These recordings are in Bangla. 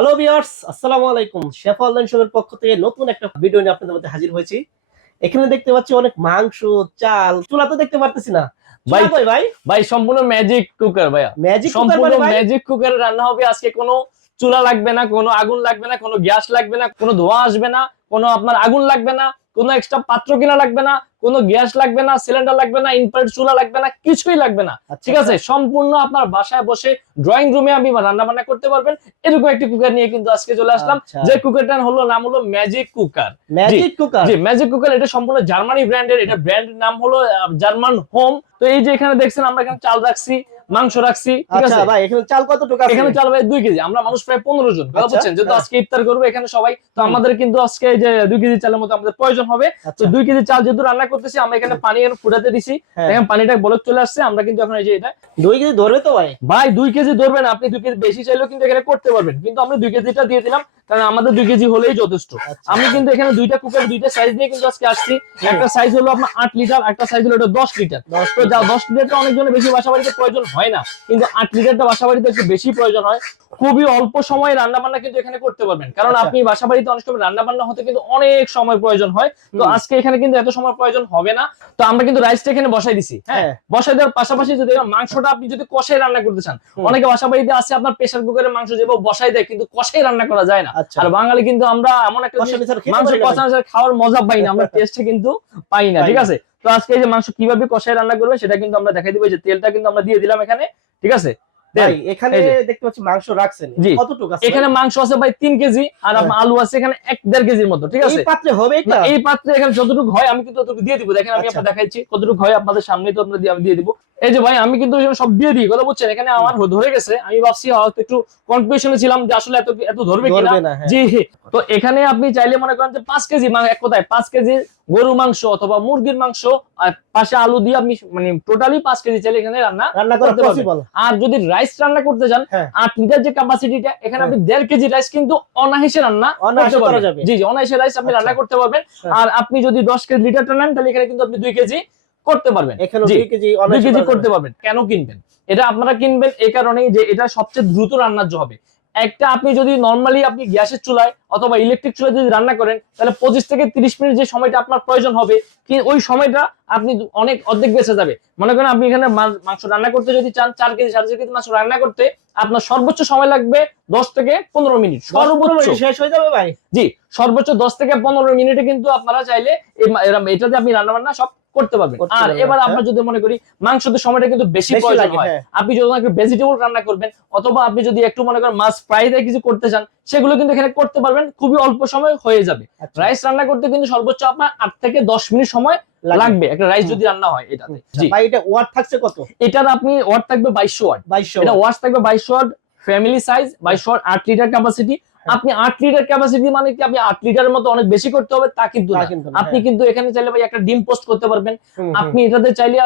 হ্যালো ভিউয়ার্স, আসসালামু আলাইকুম। শেফা অনলাইন শপের পক্ষ থেকে নতুন একটা ভিডিও নিয়ে আপনাদের মধ্যে হাজির হয়েছি। এখানে দেখতে পাচ্ছি অনেক মাংস, চাল, চুলা তো দেখতে পারতেছি না। ভাই চুলা কই ভাই? ভাই সম্পূর্ণ ম্যাজিক কুকার ভাইয়া। ম্যাজিক কুকার সম্পূর্ণ মানে ভাই? ম্যাজিক কুকারে রান্না হবে আজকে। কোনো চুলা লাগবে না, কোনো আগুন লাগবে না, কোনো গ্যাস লাগবে না, কোনো ধোঁয়া আসবে না, কোনো আপনার আগুন লাগবে না, কোনো এক্সট্রা পাত্র কিনা লাগবে না, কোনো গ্যাস লাগবে না, সিলিন্ডার লাগবে না, ইনফ্রারেড চুলা লাগবে না, কিছুই লাগবে না। ঠিক আছে, সম্পূর্ণ আপনার বাসায় বসে ড্রয়িং রুমে আপনি রান্না বান্না করতে পারবেন। এরকম একটি কুকার নিয়ে কিন্তু আজকে চলে আসলাম। যে কুকারটার নাম হলো ম্যাজিক কুকার। Magic cooker? জি, ম্যাজিক কুকার। এটা সম্পূর্ণ জার্মানি ব্র্যান্ডের। এটা ব্র্যান্ডের নাম হলো জার্মান হোম। তো এই যে এখানে দেখছেন আমরা এখানে চাল রাখছি, মাংস রাখছি। ঠিক আছে ভাই, এখানে চাল কতটুকু আছে? এখানে চাল ভাই 2 কেজি। আমরা মানুষ প্রায় 15 জন, কথা বুঝছেন? যেহেতু আজকে ইফতার করবো এখানে সবাই, তো আমাদের কিন্তু আজকে এই যে 2 কেজি চালের মতো আমাদের প্রয়োজন হবে। তো 2 কেজি চাল যেহেতু রান্না করতেছি, আমরা এখানে পানি ফুটাতে দিছি। এখন পানিটা বলক চলে আসছে। আমরা কিন্তু এখন এই যে এটা 2 কেজি ধরবে তো ভাই? ভাই 2 কেজি ধরবেন আপনি। 2 কেজি বেশি চাইলেও কিন্তু এখানে করতে পারবেন, কিন্তু আমরা 2 কেজিটা দিয়ে দিলাম কারণ আমাদের 2 কেজি হলেই যথেষ্ট। আমি কিন্তু এখানে দুইটা কুকার, দুইটা সাইজ নিয়ে কিন্তু আজকে আসছি। একটা সাইজ হলো আপনার 8 লিটার, একটা সাইজ হলো এটা 10 লিটার। তো যা 10 লিটারটা অনেকজনের বেশি বাসা বাড়িতে প্রয়োজন হয় না, কিন্তু 8 লিটারটা বাসা বাড়িতে একটু বেশি প্রয়োজন হয়। খুবই অল্প সময়ে রান্না বান্না কিন্তু এখানে করতে পারবেন, কারণ আপনি বাসা বাড়িতে অনেক সময় রান্না বান্না হতে কিন্তু অনেক সময় প্রয়োজন হয়। তো আজকে এখানে কিন্তু এত সময় প্রয়োজন হবে না। তো আমরা কিন্তু রাইসটা এখানে বসাই দিছি। হ্যাঁ, বসাই দেওয়ার পাশাপাশি যদি মাংসটা আপনি যদি কষাই রান্না করতে চান, অনেকে বাসা বাড়িতে আছে আপনার প্রেসার কুকারে মাংস যেভাবে বসাই দেয়, কিন্তু কষাই রান্না করা যায় না। আর বাঙালি কিন্তু আমরা এমন একটা মাংস কষা খাওয়ার মজা পাই না, আমরা টেস্টে কিন্তু পাই না। ঠিক আছে, তো আজকে এই যে মাংস কিভাবে কষাই রান্না করবে সেটা কিন্তু আমরা দেখাই দিব। যে তেলটা কিন্তু আমরা দিয়ে দিলাম এখানে। ঠিক আছে, ভাই এখানে দেখতে পাচ্ছি মাংস রাখছেন, কতটুকু আছে? এখানে মাংস আছে ভাই 3 কেজি, আর আলু আছে এখানে 1.5 কেজির মতো। ঠিক আছে, এই পাত্রে হবে এটা? এই পাত্রে এখানে যতটুকু হয় আমি কিন্তু ততটুকু দিয়ে দিব। দেখেন আমি আপনাদের দেখাইছি কতটুকু হয়, আপনাদের সামনেই তো আপনাদের আমি দিয়ে দিব। এই যে ভাই আমি কিন্তু সব দিয়ে দিই, কথা বুঝছেন? এখানে আমার ধরে গেছে। আমি ভাবছি হয়তো একটু কনফিউশনে ছিলাম যে আসলে এত এত ধরবে কিনা। জি, তো এখানে আপনি চাইলে মনে করেন যে 5 কেজি এক কথায় 5 কেজি গরু মাংস অথবা মুরগির মাংস আর পাশে আলু দিয়ে আপনি মানে টোটালি 5 কেজি চাইলে এখানে রান্না করতে পারবেন। আর যদি রাইস রান্না করতে চান 8 লিটার যে ক্যাপাসিটিটা, এখানে আপনি 1.5 কেজি রাইস কিন্তু অনায়াসে রান্না করা যাবে। জি জি, অনায়াসে রাইস আপনি রান্না করতে পারবেন। আর আপনি যদি 10 কেজি লিটারটা নেন তাহলে এখানে কিন্তু আপনি 2 কেজি করতে পারবেন। 2 কেজি করতে পারবেন। কেন কিনবেন? এটা আপনারা কিনবেন এই কারণেই যে এটা সবচেয়ে দ্রুত রান্নার হবে। একটা আপনি যদি নরমালি আপনি গ্যাসের চুলায় অথবা ইলেকট্রিক চুলায় যদি রান্না করেন, তাহলে 25 থেকে 30 মিনিট যে সময়টা আপনার প্রয়োজন হবে, ওই সময়টা আপনি অনেক অর্ধেক বেঁচে যাবে। মনে করেন আপনি এখানে মাংস রান্না করতে যদি চান 4 কেজি 4.5 কেজি মাংস রান্না করতে, আপনার সর্বোচ্চ সময় লাগবে 10 থেকে 15 মিনিট। সর্বোচ্চ শেষ হয়ে যাবে ভাই? জি, সর্বোচ্চ 10 থেকে 15 মিনিটে কিন্তু আপনারা চাইলে এটাতে আপনি রান্না বান্না সব করতে পারবেন। আর এবার আমরা যদি মনে করি মাংসের সময়টা কিন্তু বেশি প্রয়োজন হয়, আপনি যদি একটা ভেজিটেবল রান্না করবেন অথবা আপনি যদি একটু মনে করেন মাছ ফ্রাই দিয়ে কিছু করতে চান, সেগুলো কিন্তু এখানে করতে পারবেন, খুবই অল্প সময় হয়ে যাবে। রাইস রান্না করতে কিন্তু সর্বোচ্চ আপনার 8 থেকে 10 মিনিট সময় লাগবে একটা রাইস যদি রান্না হয় এটাতে। জি ভাই, এটা ওয়াট থাকছে কত? এটার আপনি ওয়াট থাকবে 2200 ওয়াট। এটা ওয়াট থাকবে 2200 watt, family size, 2200 watt, 8 litre capacity. আপনি 8 লিটার ক্যাপাসিটি মানে কি আপনি 8 লিটারের মতো অনেক বেশি করতে হবে তা কিন্তু না। আপনি কিন্তু এখানে চাইলে ভাই একটা ডিম পোস্ট করতে পারবেন। আপনি এটাতে চাইলে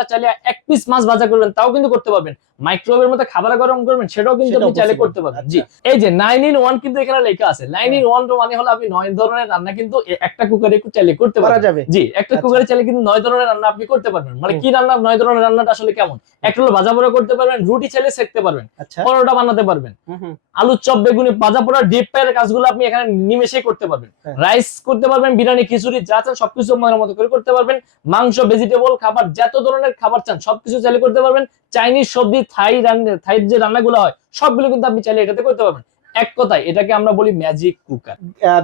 এক পিস মাছ ভাজা করবেন তাও কিন্তু করতে পারবেন। মাইক্রোওয়েভের মধ্যে খাবার গরম করবেন সেটাও কিন্তু আপনি চাইলে করতে পারবেন। জি, এই যে 9 in 1 কিন্তু এখানে লেখা আছে। 9 in 1 মানে হলো আপনি 9 ধরনের রান্না কিন্তু একটা কুকারে চাইলে করতে পারবেন। জি, একটা কুকারে চাইলে কিন্তু 9 ধরনের রান্না আপনি করতে পারবেন। মানে কি রান্না 9 ধরনের রান্নাটা আসলে কেমন? একটা হলো ভাজা পোড়া করতে পারবেন, রুটি চাইলে সেকতে পারবেন, পরোটা বানাতে পারবেন, আলুর চপ, বেগুনি, ভাজা পোড়া, ডিপ ফ্রাইয়ের কাজগুলো আপনি এখানে নিমেষেই করতে পারবেন। রাইস করতে পারবেন, বিরিয়ানি, খিচুড়ি যা চান সবকিছু মনের মতো করে করতে পারবেন। মাংস, ভেজিটেবল খাবার যত ধরনের খাবার চান সবকিছু চাইলে করতে পারবেন। চাইনিজ, সবজি, থাই যে রান্নাগুলো হয় সবগুলো কিন্তু আপনি চাইলে এটাতে করতে পারবেন। এক কথায় এটাকে আমরা বলি ম্যাজিক কুকার।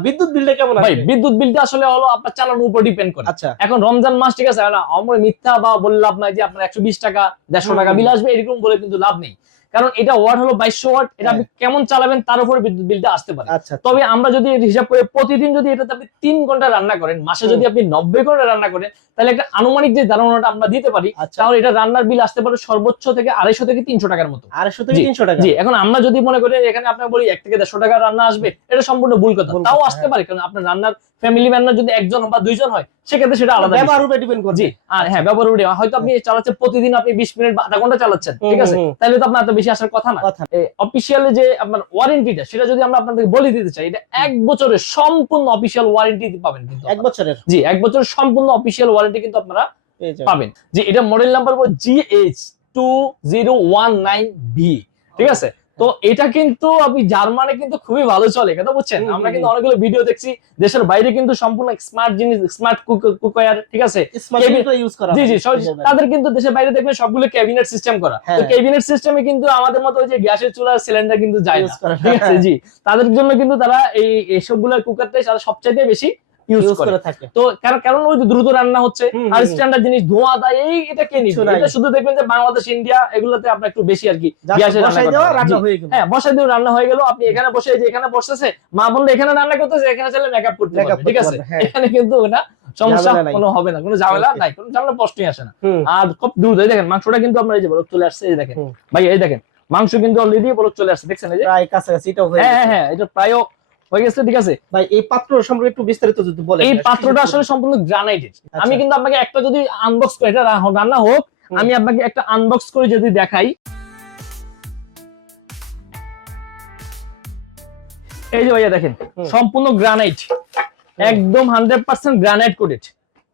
বিদ্যুৎ বিলটা কেমন আসবে? ভাই বিদ্যুৎ বিলটা আসলে হলো আপনার চালানোর উপর ডিপেন্ড করে। এখন রমজান মাস, ঠিক আছে, আমরা মিথ্যা বা বলে লাভ নাই যে আপনার 120 টাকা 150 টাকা বিল আসবে এরকম বলে কিন্তু লাভ নেই, কারণ এটা ওয়াট হলো 2200 ওয়াট। এটা আপনি কেমন চালাবেন তার উপরে বিদ্যুৎ বিলটা আসতে পারে। তবে আমরা যদি হিসাব করে প্রতিদিন যদি এটাতে আপনি 3 ঘন্টা রান্না করেন, মাসে যদি আপনি 90 ঘন্টা রান্না করেন, তাহলে একটা আনুমানিক যে ধারণাটা আমরা দিতে পারি, তাহলে এটা রান্নার বিল আসতে পারে সর্বোচ্চ থেকে 250 থেকে 300 টাকার মতো। 250 থেকে 300 টাকা? জি, এখন আমরা যদি মনে করি এখানে আপনার বলি 1 থেকে 150 টাকা রান্না আসবে, এটা সম্পূর্ণ ভুল কথা। তাও আসতে পারে, কারণ আপনার রান্নার ফ্যামিলি মেম্বার যদি একজন বা দুইজন হয় সেক্ষেত্রে সেটা আলাদা, ব্যবহারের উপর ডিপেন্ড করে। জি, আর হ্যাঁ ব্যবহারের উপর। হয়তো আপনি চালাচ্ছেন প্রতিদিন আপনি 20 মিনিট বা আধা ঘন্টা চালাচ্ছেন, ঠিক আছে, তাহলে তো আপনার এত বেশি আসার কথা না। অফিশিয়ালি যে আপনার ওয়ারেন্টিটা সেটা যদি আমরা আপনাদের বলে দিতে চাই, এটা 1 বছরের সম্পূর্ণ অফিশিয়াল ওয়ারেন্টি পাবেন কিন্তু 1 বছরের। জি, 1 বছরের সম্পূর্ণ অফিশিয়াল ওয়ারেন্টি কিন্তু আপনারা পাবেন। জি, এটা মডেল নাম্বার GH2019B। ঠিক আছে, তো এটা কিন্তু আপনি জার্মানে কিন্তু খুবই ভালো চলে, কথা বুঝছেন? আমরা কিন্তু অনেকগুলো ভিডিও দেখছি, দেশের বাইরে কিন্তু সম্পূর্ণ স্মার্ট জিনিস, স্মার্ট কুকার, ঠিক আছে, জি জি, তাদের কিন্তু দেশের বাইরে দেখবেন সবগুলো ক্যাবিনেট সিস্টেম করা। তো ক্যাবিনেট সিস্টেমে কিন্তু আমাদের মতো ওই যে গ্যাসের চুলার সিলিন্ডার কিন্তু যায় না, ঠিক আছে, জি। তাদের জন্য কিন্তু তারা এই সবগুলো কুকারটাই সবচেয়ে বেশি ইউজ করে থাকে। তো কারণ ওই দ্রুত রান্না হচ্ছে, আর স্ট্যান্ডার্ড জিনিস, ধোঁয়া দেয়, এটা কে নিচ্ছে? এটা শুধু দেখবেন যে বাংলাদেশ, ইন্ডিয়া এগুলোতে আপনার একটু বেশি আর কি গ্যাসে রান্না হয়ে গেল। হ্যাঁ, বসাই দিয়ে রান্না হয়ে গেল। আপনি এখানে বসে, যে এখানে বসতেছে মা বললে এখানে রান্না করতেছে, এখানে চলে মেকআপ করতে পারবে, ঠিক আছে। এখানে কিন্তু না সমস্যা কোনো হবে না, কোনো ঝামেলা নাই, কোনো ঝামেলা প্রশ্নই আসে না। আর খুব দ্রুত দেখেন মাংসটা কিন্তু আপনার এই যে বলক চলে আসছে, এই দেখেন ভাই, এই দেখেন মাংস কিন্তু অলরেডি বলক চলে আসছে, দেখছেন? এই যে প্রায় কাছাকাছি এটাও হয়ে গেছে। হ্যাঁ, এটা প্রায় হয়ে গেছে, ঠিক আছে ভাই। এই পাত্র সম্পর্কে একটু বিস্তারিত যদি বলেন। এই পাত্রটা আসলে সম্পূর্ণ গ্রানাইটের। আমি কিন্তু আপনাকে একটা যদি আনবক্স করে, এটা রান্না হোক, আমি আপনাকে একটা আনবক্স করে যদি দেখাই, এই যে ভাইয়া দেখেন, সম্পূর্ণ গ্রানাইট, একদম 100% গ্রানাইট কোটেড,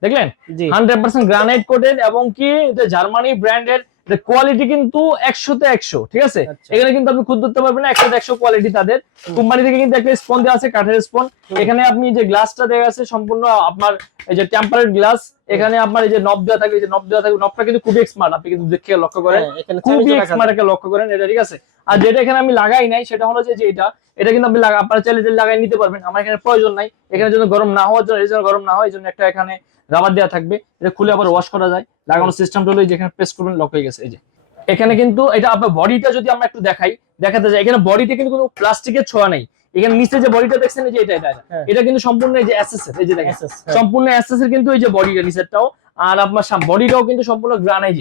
দেখলেন? 100% গ্রানাইট কোটেড, এবং কি এটা জার্মানি ব্র্যান্ডের, কোয়ালিটি কিন্তু 100তে 100, ঠিক আছে। এখানে কিন্তু আপনি খুদ ধরতে পারবেন না, 100তে 100 কোয়ালিটি তাদের কোম্পানি থেকে কিন্তু একটা স্পন দেওয়া আছে, কাঠের স্পন। এখানে আপনি যে গ্লাসটা দেওয়া আছে সম্পূর্ণ আপনার এই যে টেম্পারেট গ্লাস, এখানে আপনার এই যে নব দেওয়া থাকে, এই যে নব দেওয়া থাকে, নবটা কিন্তু খুবই স্মার্ট, আপনি কিন্তু দেখে লক্ষ্য করেন, খুবই স্মার্ট একটা লক্ষ্য করেন এটা, ঠিক আছে। আর যেটা এখানে আমি লাগাই নাই সেটা হলো যে এটা কিন্তু আপনি আপনারা চাইলে লাগাই নিতে পারবেন, আমার এখানে প্রয়োজন নাই। এখানে জন্য গরম না হওয়ার জন্য, এই জন্য গরম না হয়, এই জন্য একটা এখানে রাবার দেওয়া থাকবে, এটা খুলে আবার ওয়াশ করা যায়। লাগানোর সিস্টেমটা হলো যেখানে প্রেস করবেন লক হয়ে গেছে। এই যে এখানে কিন্তু এটা আপনার বডিটা যদি আমরা একটু দেখাতে যাই, এখানে বডিতে কিন্তু কোনো প্লাস্টিকের ছোঁয়া নেই। এখানে নিচে যে বডিটা দেখছেন, এই যে এটা কিন্তু সম্পূর্ণ এই যে এসএস এর, এই যে দেখেন সম্পূর্ণ এসএস এর কিন্তু এই যে বডিটা নিচেরটাও, আর আপনার বডিটাও কিন্তু সম্পূর্ণ গ্রানাইট।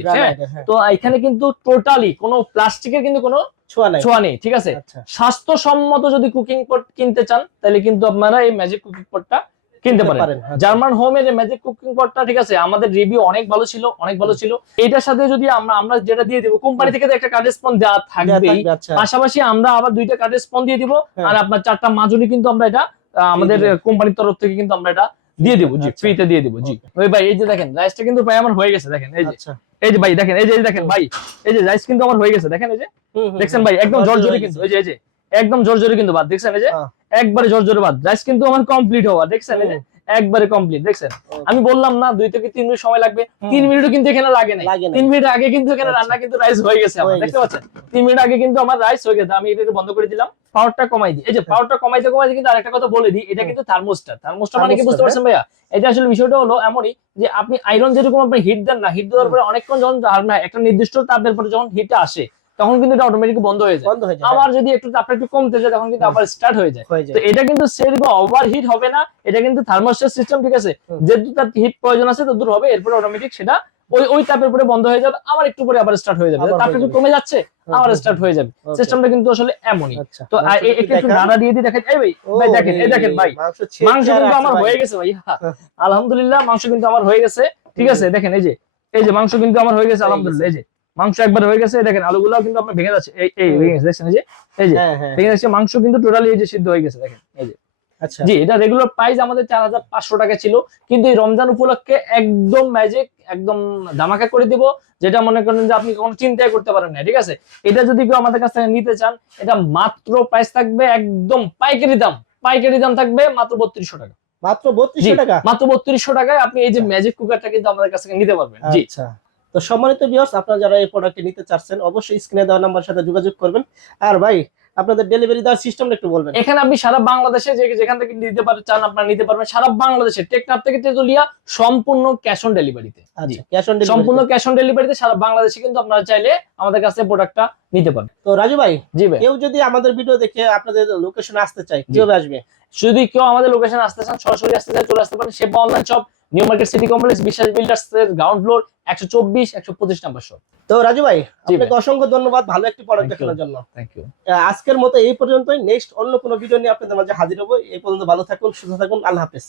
তো এখানে কিন্তু টোটালি কোনো প্লাস্টিকের কিন্তু কোনো ছোঁয়া নেই, ঠিক আছে। স্বাস্থ্যসম্মত যদি কুকিং পট কিনতে চান তাহলে কিন্তু আপনারা এই ম্যাজিক কুকিং পটটা কিনতে পারেন। জার্মান হোমের ম্যাজিক কুকিং পটটা, ঠিক আছে, আমাদের রিভিউ অনেক ভালো ছিল, অনেক ভালো ছিল। এটার সাথে যদি আমরা যেটা দিয়ে দিব, কোম্পানি থেকে একটা কাঠের স্পন দেওয়া থাকবে, পাশাপাশি আমরা আবার 2টা কাঠের স্পন দিয়ে দিব, আর আপনার 4টা মাজুলি কিন্তু আমরা এটা আমাদের কোম্পানির তরফ থেকে কিন্তু আমরা এটা দিয়ে দিব, জি, ফ্রিতে দিয়ে দিব, জি। ওই ভাই, এই যে দেখেন রাইসটা কিন্তু প্রায় আমার হয়ে গেছে, দেখেন এই যে ভাই দেখেন, এই যে দেখেন ভাই, এই যে রাইস কিন্তু আমার হয়ে গেছে, দেখেন এই যে দেখছেন ভাই, একদম জর্জরি কিন্তু, এই যে একদম জর্জরি কিন্তু ভাত, দেখছেন এই যে একবারে জর্জরি ভাত। রাইস কিন্তু আমার কমপ্লিট হওয়া, দেখছেন এই যে একবারে কমপ্লিট, দেখছেন। আমি বললাম না 2 থেকে 3 মিনিট সময় লাগবে, 3 মিনিটও কিন্তু এখানে লাগে না। 3 মিনিট আগে কিন্তু এখানে রান্না কিন্তু রাইস হয়ে গেছে আমার, দেখতে পাচ্ছেন? 3 মিনিট আগে কিন্তু আমার রাইস হয়ে গেছে। আমি এটা বন্ধ করে দিলাম, পাওয়ারটা কমাই দিই। এই যে পাওয়ারটা কমাইতে কিন্তু আরেকটা কথা বলে দিই, এটা কিন্তু থার্মোস্টার মানে কি বুঝতে পারছেন ভাইয়া? এটা আসলে বিষয়টা হলো এমনই যে আপনি আয়রন যেরকম আপনি হিট দেন না, হিট দেওয়ার পরে অনেকক্ষণ যখন একটা নির্দিষ্ট তাপের পরে যখন হিটটা আসে, তখন কিন্তু এটা অটোমেটিক বন্ধ হয়ে যায়। আবার যদি একটু তাপটা একটু কমতে যায়, তখন কিন্তু আবার স্টার্ট হয়ে যায়। তো এটা কিন্তু সেরকম ওভারহিট হবে না, এটা কিন্তু থার্মোস্ট্যাট সিস্টেম, ঠিক আছে। যেহেতু তার হিট প্রয়োজন আছে ততদূর হবে, এরপরে অটোমেটিক সেটা ওই তাপের পরে বন্ধ হয়ে যাবে, আবার একটু পরে আবার স্টার্ট হয়ে যাবে, তাপটা একটু কমে যাচ্ছে আবার স্টার্ট হয়ে যাবে। সিস্টেমটা কিন্তু আসলে এমনই। তো একটু নাড়া দিয়ে দেখাই, এই ভাই দেখেন, এই দেখেন ভাই, মাংস কিন্তু আমার হয়ে গেছে ভাই, আলহামদুলিল্লাহ মাংস কিন্তু আমার হয়ে গেছে, ঠিক আছে। দেখেন এই যে মাংস কিন্তু আমার হয়ে গেছে আলহামদুলিল্লাহ। এই যে মাংস একবার হয়ে গেছে, দেখেন আলুগুলো কিন্তু আপনার ভেঙে যাচ্ছে, এই ভেঙে গেছে, দেখছেন? এই যে ভেঙে যাচ্ছে, মাংস কিন্তু টোটালি এই যে সিদ্ধ হয়ে গেছে, দেখেন এই যে। আচ্ছা, জি, এটা রেগুলার প্রাইস আমাদের 4500 টাকা ছিল, কিন্তু এই রমজান উপলক্ষে একদম ম্যাজিক, একদম ধামাকা করে দিব, যেটা মনে করেন যে আপনি কোনো চিন্তাই করতে পারেন না, ঠিক আছে। এটা যদি কেউ আমাদের কাছ থেকে নিতে চান, এটা মাত্র প্রাইস থাকবে একদম পাইকারি দাম থাকবে মাত্র 3200 টাকা। মাত্র 3200 টাকা? মাত্র 3200 টাকায় আপনি এই যে ম্যাজিক কুকারটা কিন্তু আমাদের কাছ থেকে নিতে পারবেন, জি। আচ্ছা, তো সম্মানিত ভিউয়ার্স, আপনারা যারা এই প্রোডাক্টটি নিতে চাচ্ছেন অবশ্যই স্ক্রিনে দেওয়া নাম্বারের সাথে যোগাযোগ করবেন। আর ভাই, আপনাদের ডেলিভারি দেওয়ার সিস্টেমটা একটু বলবেন। এখানে আপনি সারা বাংলাদেশে যেখান থেকে নিতে চান আপনারা নিতে পারবেন, সারা বাংলাদেশে টেকনাফ থেকে তেতুলিয়া সম্পূর্ণ ক্যাশ অন ডেলিভারিতে। আচ্ছা, সম্পূর্ণ ক্যাশ অন ডেলিভারিতে সারা বাংলাদেশে কিন্তু আপনারা চাইলে আমাদের কাছে প্রোডাক্টটা নিতে পারবেন। তো রাজু ভাই, জি ভাই, কেউ যদি আমাদের ভিডিও দেখে আপনাদের লোকেশনে আসতে চায়, কিভাবে আসবে? যদি কেউ আমাদের লোকেশনে আসতে চান, সরাসরি আসতে চায়, চলে আসতে পারেন Shefa online shop, New Market city complex, Biswas builders এর গ্রাউন্ড ফ্লোর, 124-125 নাম্বার শপ। তো রাজু ভাই, আপনাকে অসংখ্য ধন্যবাদ ভালো একটি প্রোডাক্ট দেখানোর জন্য। Thank you. আজকের মতো এই পর্যন্তই। নেক্সট অন্য কোনো ভিডিও নিয়ে আপনাদের মাঝে হাজির হবো। এই পর্যন্ত ভালো থাকুন, সুস্থ থাকুন। আল্লাহ হাফেজ।